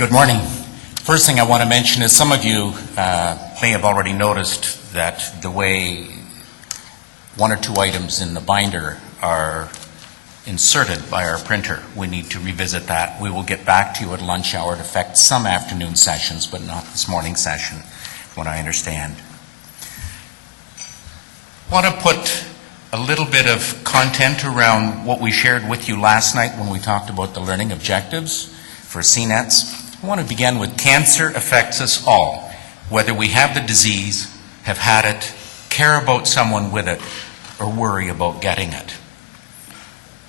Good morning. First thing I want to mention is some of you may have already noticed that the way one or two items in the binder are inserted by our printer. We need to revisit that. We will get back to you at lunch hour to affect some afternoon sessions, but not this morning session, from what I understand. I want to put a little bit of content around what we shared with you last night when we talked about the learning objectives for CNETs. I want to begin with cancer affects us all, whether we have the disease, have had it, care about someone with it, or worry about getting it.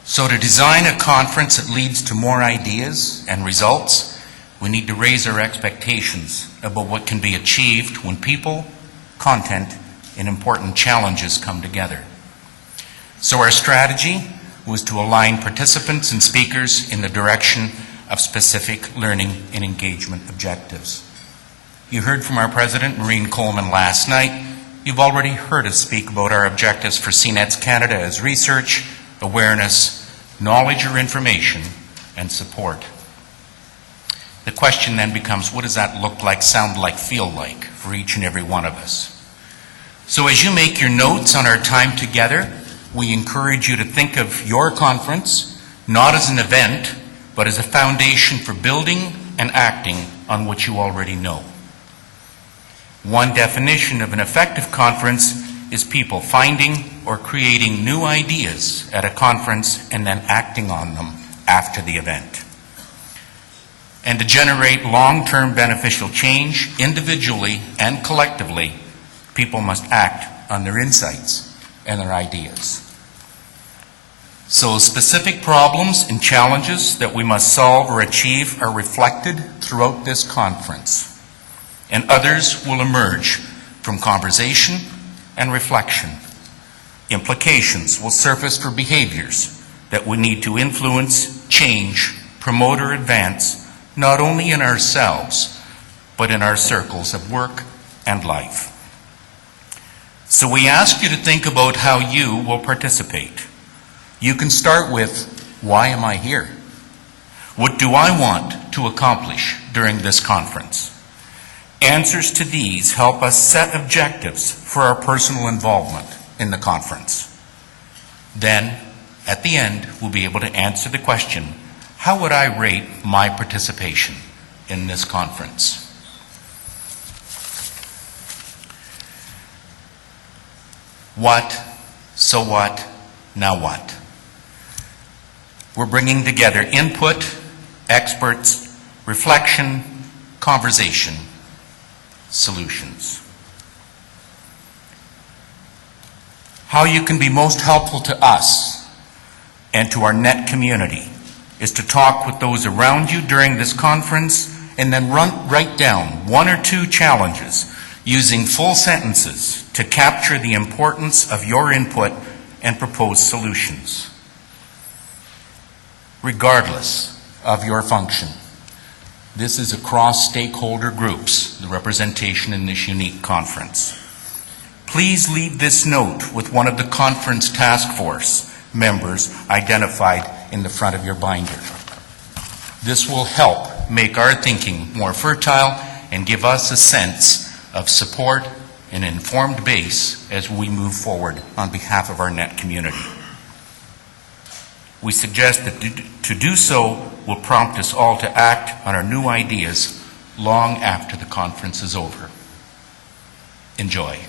So to design a conference that leads to more ideas and results, we need to raise our expectations about what can be achieved when people, content, and important challenges come together. So our strategy was to align participants and speakers in the direction of specific learning and engagement objectives. You heard from our president, Maureen Coleman, last night. You've already heard us speak about our objectives for CNETs Canada as research, awareness, knowledge or information, and support. The question then becomes, what does that look like, sound like, feel like for each and every one of us? So as you make your notes on our time together, we encourage you to think of your conference not as an event, but as a foundation for building and acting on what you already know. One definition of an effective conference is people finding or creating new ideas at a conference and then acting on them after the event. And to generate long-term beneficial change individually and collectively, people must act on their insights and their ideas. So specific problems and challenges that we must solve or achieve are reflected throughout this conference, and others will emerge from conversation and reflection. Implications will surface for behaviors that we need to influence, change, promote, or advance, not only in ourselves, but in our circles of work and life. So we ask you to think about how you will participate. You can start with, why am I here? What do I want to accomplish during this conference? Answers to these help us set objectives for our personal involvement in the conference. Then, at the end, we'll be able to answer the question, how would I rate my participation in this conference? What, so what, now what? We're bringing together input, experts, reflection, conversation, solutions. How you can be most helpful to us and to our net community is to talk with those around you during this conference and then write down one or two challenges using full sentences to capture the importance of your input and propose solutions. Regardless of your function, this is across stakeholder groups, the representation in this unique conference. Please leave this note with one of the conference task force members identified in the front of your binder. This will help make our thinking more fertile and give us a sense of support and informed base as we move forward on behalf of our net community. We suggest that to do so will prompt us all to act on our new ideas long after the conference is over. Enjoy.